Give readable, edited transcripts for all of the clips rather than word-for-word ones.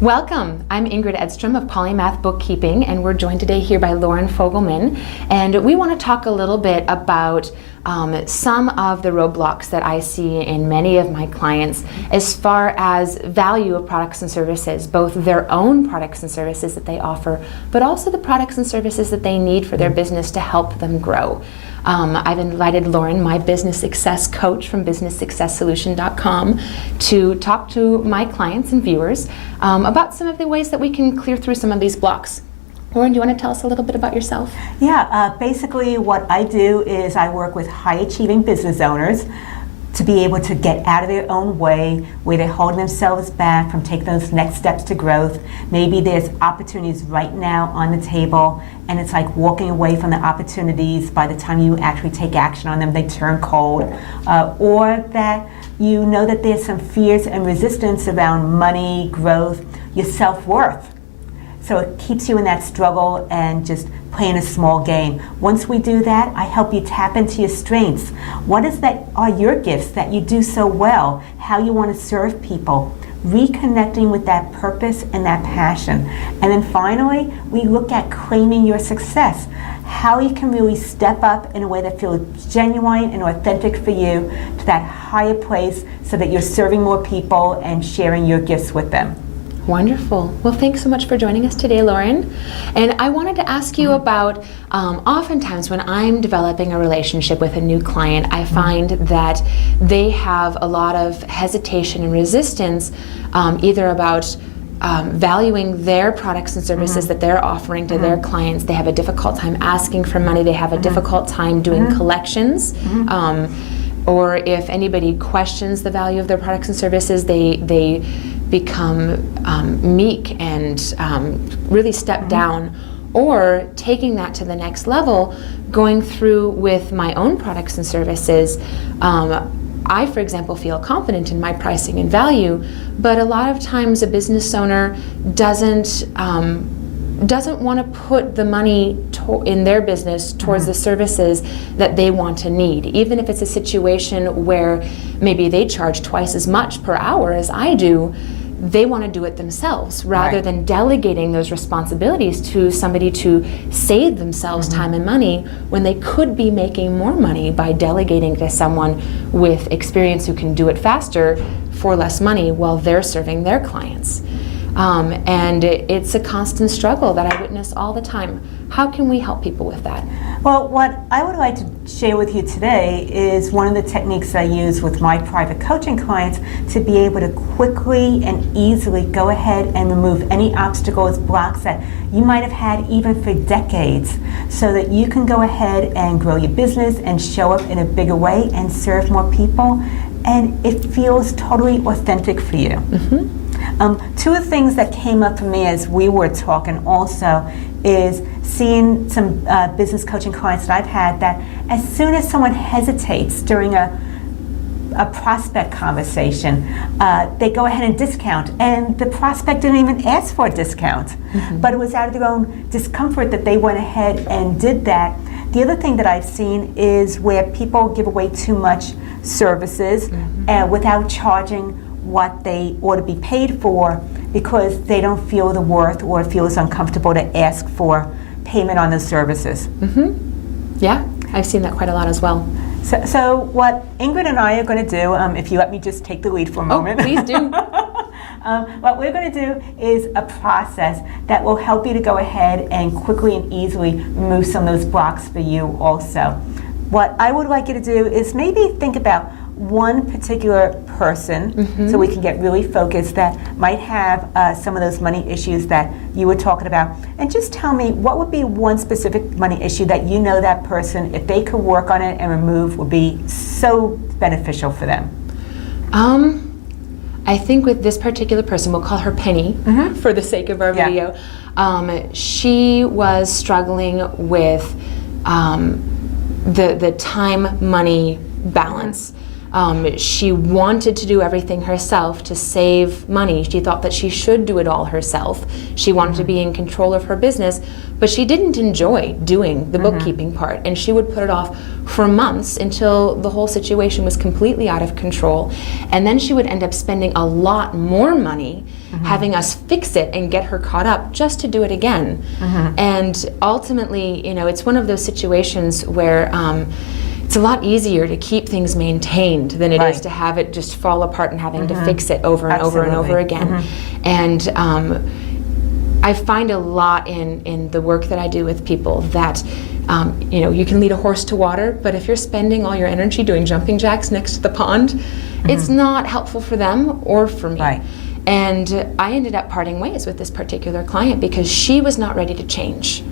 Welcome. I'm Ingrid Edstrom of Polymath Bookkeeping, and we're joined today here by Loren Fogelman. And we want to talk a little bit about some of the roadblocks that I see in many of my clients as far as value of products and services, both their own products and services that they offer, but also the products and services that they need for their business to help them grow. I've invited Loren, my business success coach from businesssuccesssolution.com, to talk to my clients and viewers about some of the ways that we can clear through some of these blocks. Loren, do you want to tell us a little bit about yourself? Yeah, basically what I do is I work with high-achieving business owners to be able to get out of their own way, where they're holding themselves back from taking those next steps to growth. Maybe there's opportunities right now on the table, and it's like walking away from the opportunities. By the time you actually take action on them, they turn cold. Or that you know that there's some fears and resistance around money, growth, your self-worth. So it keeps you in that struggle and just playing a small game. Once we do that, I help you tap into your strengths. What is that are your gifts that you do so well? How you want to serve people? Reconnecting with that purpose and that passion. And then finally, we look at claiming your success. How you can really step up in a way that feels genuine and authentic for you to that higher place so that you're serving more people and sharing your gifts with them. Wonderful. Well, thanks so much for joining us today, Loren. And I wanted to ask you about, oftentimes when I'm developing a relationship with a new client, I find that they have a lot of hesitation and resistance, either about valuing their products and services that they're offering to their clients. They have a difficult time asking for money. They have a difficult time doing collections. Or if anybody questions the value of their products and services, they become meek and really step down. Or taking that to the next level, going through with my own products and services, I, for example, feel confident in my pricing and value, but a lot of times a business owner doesn't want to put the money in their business towards the services that they want to need. Even if it's a situation where maybe they charge twice as much per hour as I do, they want to do it themselves rather than delegating those responsibilities to somebody to save themselves time and money when they could be making more money by delegating to someone with experience who can do it faster for less money while they're serving their clients. And it's a constant struggle that I witness all the time. How can we help people with that? Well, what I would like to share with you today is one of the techniques I use with my private coaching clients to be able to quickly and easily go ahead and remove any obstacles, blocks that you might have had even for decades, so that you can go ahead and grow your business and show up in a bigger way and serve more people, and it feels totally authentic for you. Two of the things that came up for me as we were talking also is seeing some business coaching clients that I've had that as soon as someone hesitates during a prospect conversation, they go ahead and discount, and the prospect didn't even ask for a discount, but it was out of their own discomfort that they went ahead and did that. The other thing that I've seen is where people give away too much services without charging what they ought to be paid for because they don't feel the worth or feel it's uncomfortable to ask for payment on those services. Yeah, I've seen that quite a lot as well. So what Ingrid and I are going to do, if you let me just take the lead for a moment. Oh, please do. What we're going to do is a process that will help you to go ahead and quickly and easily remove some of those blocks for you also. What I would like you to do is maybe think about one particular person, so we can get really focused, that might have some of those money issues that you were talking about. And just tell me, what would be one specific money issue that you know that person, if they could work on it and remove, would be so beneficial for them? I think with this particular person, we'll call her Penny for the sake of our video. She was struggling with the time-money balance. She wanted to do everything herself to save money. She thought that she should do it all herself. She wanted to be in control of her business, but she didn't enjoy doing the bookkeeping part, and she would put it off for months until the whole situation was completely out of control. And then she would end up spending a lot more money having us fix it and get her caught up just to do it again. And ultimately, you know, it's one of those situations where it's a lot easier to keep things maintained than it is to have it just fall apart and having to fix it over and over and over again. And I find a lot in the work that I do with people that you know, you can lead a horse to water, but if you're spending all your energy doing jumping jacks next to the pond, it's not helpful for them or for me. And I ended up parting ways with this particular client because she was not ready to change.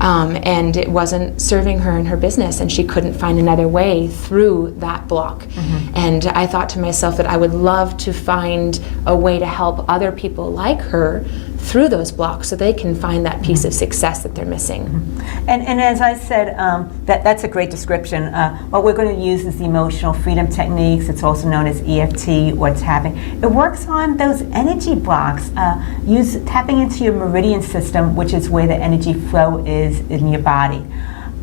And it wasn't serving her in her business, and she couldn't find another way through that block. And I thought to myself that I would love to find a way to help other people like her through those blocks so they can find that piece of success that they're missing. And as I said, that's a great description. What we're going to use is the emotional freedom techniques. It's also known as EFT, or tapping. It works on those energy blocks, tapping into your meridian system, which is where the energy flow is in your body.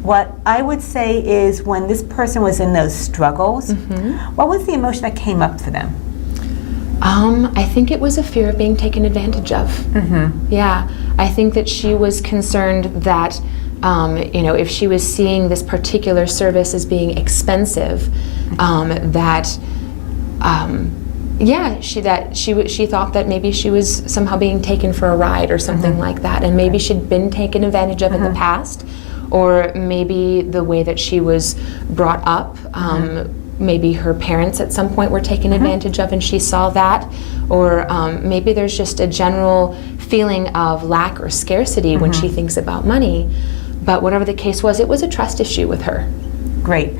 What I would say is when this person was in those struggles, what was the emotion that came up for them? I think it was a fear of being taken advantage of. Yeah, I think that she was concerned that you know, if she was seeing this particular service as being expensive, yeah, she thought that maybe she was somehow being taken for a ride or something like that, and maybe she'd been taken advantage of in the past, or maybe the way that she was brought up. Maybe her parents at some point were taken advantage of and she saw that, or maybe there's just a general feeling of lack or scarcity when she thinks about money. But whatever the case was, it was a trust issue with her. Great.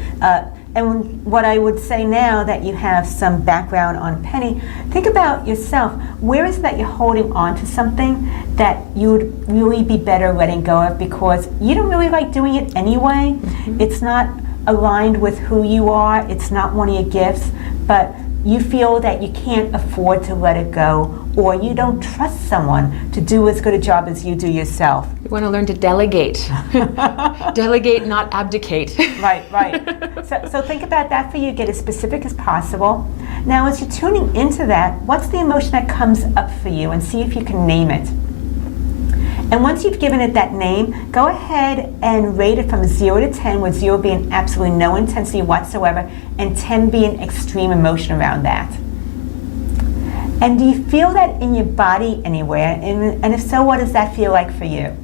And what I would say now that you have some background on Penny, think about yourself. Where is it that you're holding on to something that you would really be better letting go of because you don't really like doing it anyway? It's not aligned with who you are, it's not one of your gifts, but you feel that you can't afford to let it go, or you don't trust someone to do as good a job as you do yourself. You want to learn to delegate. Delegate, not abdicate. Right. So think about that for you. Get as specific as possible. Now, as you're tuning into that, what's the emotion that comes up for you, and see if you can name it. And once you've given it that name, go ahead and rate it from 0 to 10, with 0 being absolutely no intensity whatsoever, and 10 being extreme emotion around that. And do you feel that in your body anywhere? And if so, what does that feel like for you?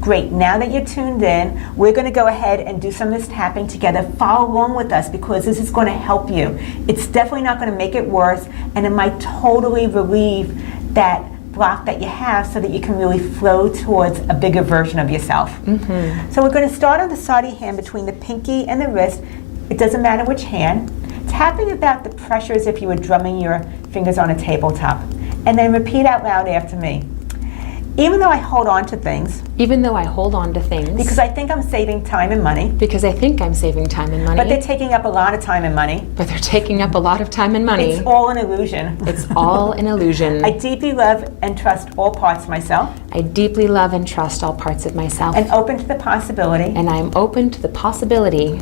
Great, now that you're tuned in, we're going to go ahead and do some of this tapping together. Follow along with us because this is going to help you. It's definitely not going to make it worse, and it might totally relieve that block that you have so that you can really flow towards a bigger version of yourself. So we're going to start on the side of your hand between the pinky and the wrist. It doesn't matter which hand. Tapping about the pressure as if you were drumming your fingers on a tabletop. And then repeat out loud after me. Even though I hold on to things. Even though I hold on to things. Because I think I'm saving time and money. Because I think I'm saving time and money. But they're taking up a lot of time and money. But they're taking up a lot of time and money. It's all an illusion. It's all an illusion. I deeply love and trust all parts of myself. I deeply love and trust all parts of myself. And open to the possibility. And I'm open to the possibility.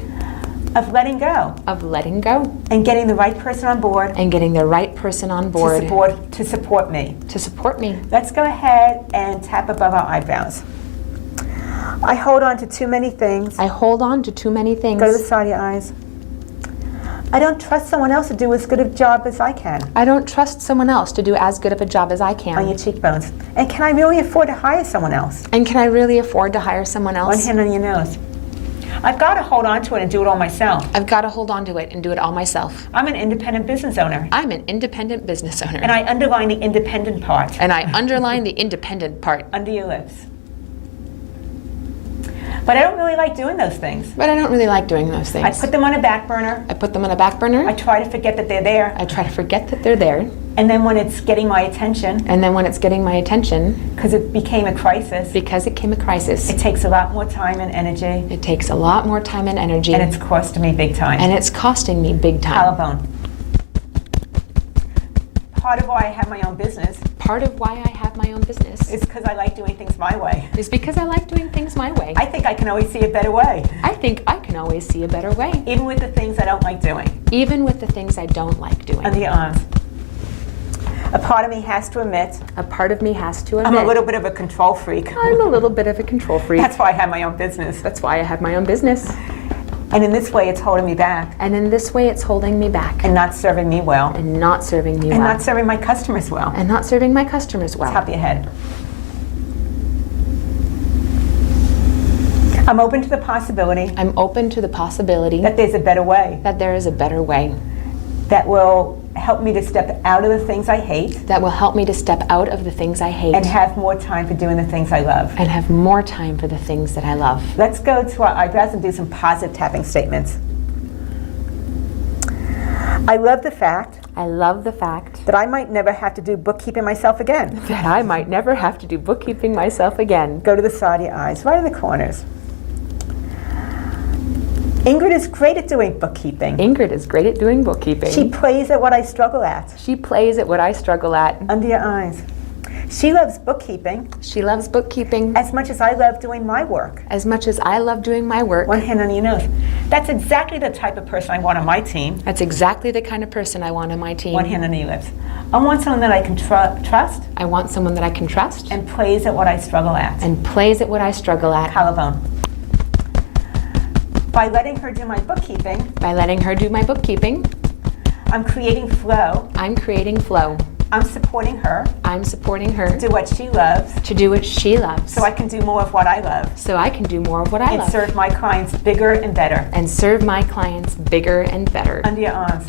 Of letting go. Of letting go. And getting the right person on board. And getting the right person on board. To support me. To support me. Let's go ahead and tap above our eyebrows. I hold on to too many things. I hold on to too many things. Go to the side of your eyes. I don't trust someone else to do as good a job as I can. I don't trust someone else to do as good of a job as I can. On your cheekbones. And can I really afford to hire someone else? And can I really afford to hire someone else? One hand on your nose. I've got to hold on to it and do it all myself. I've got to hold on to it and do it all myself. I'm an independent business owner. I'm an independent business owner. And I underline the independent part. And I underline the independent part. Under your lips. But I don't really like doing those things. But I don't really like doing those things. I put them on a back burner. I put them on a back burner. I try to forget that they're there. I try to forget that they're there. And then when it's getting my attention, And then when it's getting my attention, because it became a crisis, because it came a crisis, it takes a lot more time and energy, it takes a lot more time and energy. and it's costing me big time. And it's costing me big time. Collarbone. Part of why I have my own business Part of why I have my own business is because I like doing things my way. is because I like doing things my way. I think I can always see a better way, I think I can always see a better way, even with the things I don't like doing. even with the things I don't like doing. Under your arms. A part of me has to admit, A part of me has to admit, I'm a little bit of a control freak. I'm a little bit of a control freak. That's why I have my own business. That's why I have my own business. And in this way, it's holding me back And in this way, it's holding me back and not serving me well and not serving me and well. not serving my customers well. And not serving my customers well. Top of your head. I'm open to the possibility I'm open to the possibility that there's a better way that there is a better way that will help me to step out of the things I hate that will help me to step out of the things I hate and have more time for doing the things I love. and have more time for the things that I love. Let's go to our eyebrows and do some positive tapping statements. I love the fact I love the fact that I might never have to do bookkeeping myself again. that I might never have to do bookkeeping myself again. Go to the side of your eyes, right in the corners. Ingrid is great at doing bookkeeping. Ingrid is great at doing bookkeeping. She plays at what I struggle at. She plays at what I struggle at. Under your eyes. She loves bookkeeping She loves bookkeeping as much as I love doing my work. as much as I love doing my work. One hand on your nose. That's exactly the type of person I want on my team. That's exactly the kind of person I want on my team. One hand on your lips. I want someone that I can trust I want someone that I can trust and plays at what I struggle at. and plays at what I struggle at. Collarbone. By letting her do my bookkeeping, By letting her do my bookkeeping, I'm creating flow. I'm creating flow. I'm supporting her I'm supporting her to do what she loves to do what she loves so I can do more of what I love so I can do more of what I and love serve my clients bigger and better. and serve my clients bigger and better. Under your arms.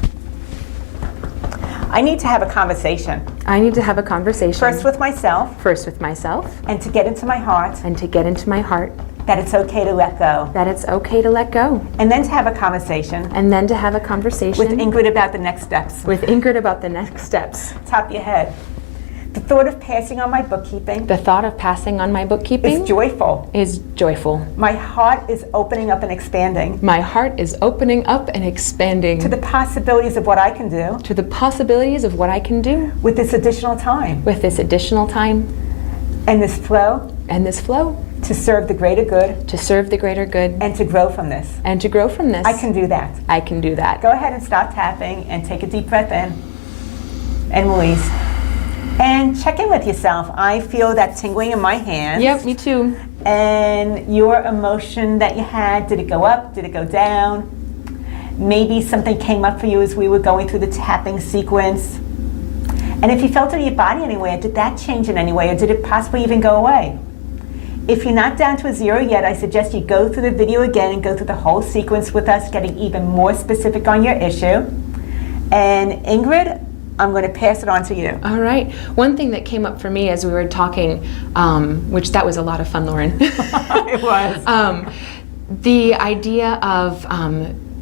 I need to have a conversation. I need to have a conversation First with myself first with myself and to get into my heart and to get into my heart that it's okay to let go. that it's okay to let go, And then to have a conversation and then to have a conversation with Ingrid about the next steps. with Ingrid about the next steps. Top of your head. The thought of passing on my bookkeeping The thought of passing on my is bookkeeping joyful. is joyful. My heart is opening up and expanding My heart is opening up and expanding to the possibilities of what I can do to the possibilities of what I can do with this additional time with this additional time and this flow and this flow to serve the greater good to serve the greater good and to grow from this. and to grow from this. I can do that. I can do that. Go ahead and stop tapping and take a deep breath in and release. And check in with yourself. I feel that tingling in my hands. Yep, me too. And your emotion that you had, did it go up? Did it go down? Maybe something came up for you as we were going through the tapping sequence. And if you felt it in your body anyway, did that change in any way, or did it possibly even go away? If you're not down to a 0 yet, I suggest you go through the video again and go through the whole sequence with us, getting even more specific on your issue. And Ingrid, I'm going to pass it on to you. All right. One thing that came up for me as we were talking, which that was a lot of fun, Loren. It was. The idea of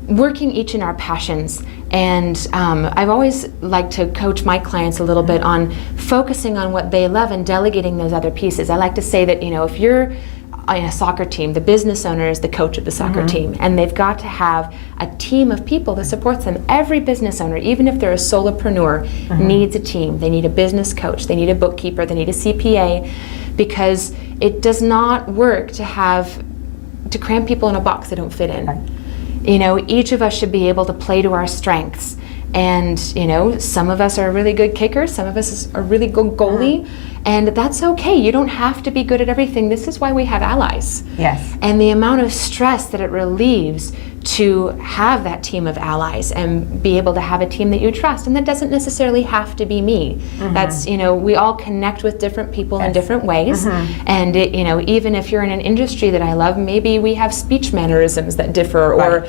working each in our passions. And I've always liked to coach my clients a little bit on focusing on what they love and delegating those other pieces. I like to say that, if you're on a soccer team, the business owner is the coach of the soccer team, and they've got to have a team of people that supports them. Every business owner, even if they're a solopreneur, needs a team. They need a business coach, they need a bookkeeper, they need a CPA, because it does not work to cram people in a box they don't fit in. Each of us should be able to play to our strengths. And, some of us are really good kickers, some of us are really good goalie, and that's okay. You don't have to be good at everything. This is why we have allies. Yes. And the amount of stress that it relieves to have that team of allies and be able to have a team that you trust. And that doesn't necessarily have to be me. That's, we all connect with different people in different ways. And, even if you're in an industry that I love, maybe we have speech mannerisms that differ, or,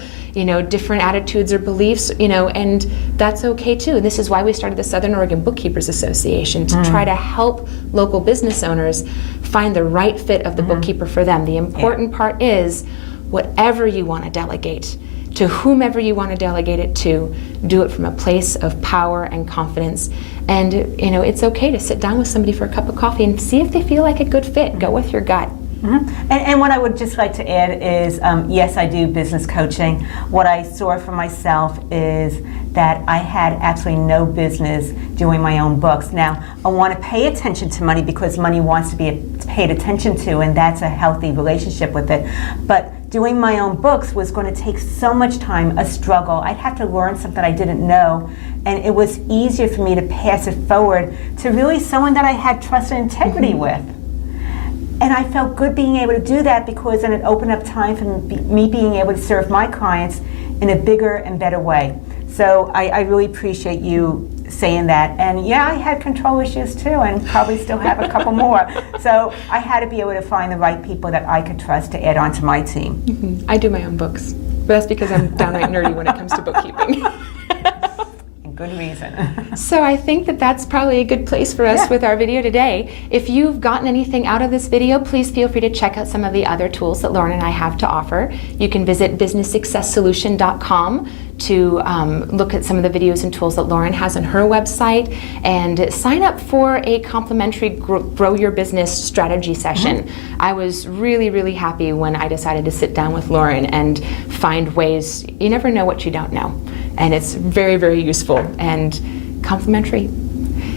different attitudes or beliefs, and that's okay too. This is why we started the Southern Oregon Bookkeepers Association, to try to help local business owners find the right fit of the bookkeeper for them. The important part is, whatever you want to delegate, to whomever you want to delegate it to. Do it from a place of power and confidence. And it's okay to sit down with somebody for a cup of coffee and see if they feel like a good fit. Go with your gut. And what I would just like to add is, yes, I do business coaching. What I saw for myself is that I had absolutely no business doing my own books. Now, I want to pay attention to money because money wants to be paid attention to, and that's a healthy relationship with it. But doing my own books was going to take so much time, a struggle. I'd have to learn something I didn't know, and it was easier for me to pass it forward to really someone that I had trust and integrity with. And I felt good being able to do that because then it opened up time for me being able to serve my clients in a bigger and better way. So I really appreciate you saying that. And yeah, I had control issues too, and probably still have a couple more. So I had to be able to find the right people that I could trust to add on to my team. I do my own books, but that's because I'm downright nerdy when it comes to bookkeeping. Good reason. So I think that that's probably a good place for us with our video today. If you've gotten anything out of this video, please feel free to check out some of the other tools that Loren and I have to offer. You can visit businesssuccesssolution.com to look at some of the videos and tools that Loren has on her website, and sign up for a complimentary Grow Your Business strategy session. I was really, really happy when I decided to sit down with Loren and find ways. You never know what you don't know. And it's very, very useful and complimentary.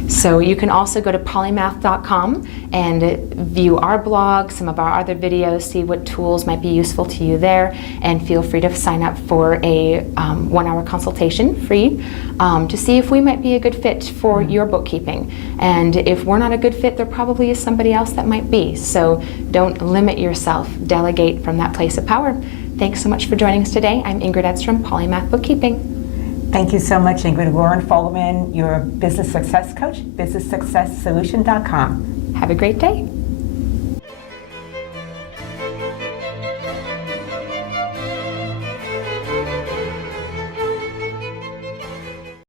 So you can also go to polymath.com and view our blog, some of our other videos, see what tools might be useful to you there, and feel free to sign up for a 1-hour consultation, free, to see if we might be a good fit for your bookkeeping. And if we're not a good fit, there probably is somebody else that might be. So don't limit yourself. Delegate from that place of power. Thanks so much for joining us today. I'm Ingrid Edstrom, Polymath Bookkeeping. Thank you so much, Ingrid. Loren Fogelman, your business success coach, businesssuccesssolution.com. Have a great day.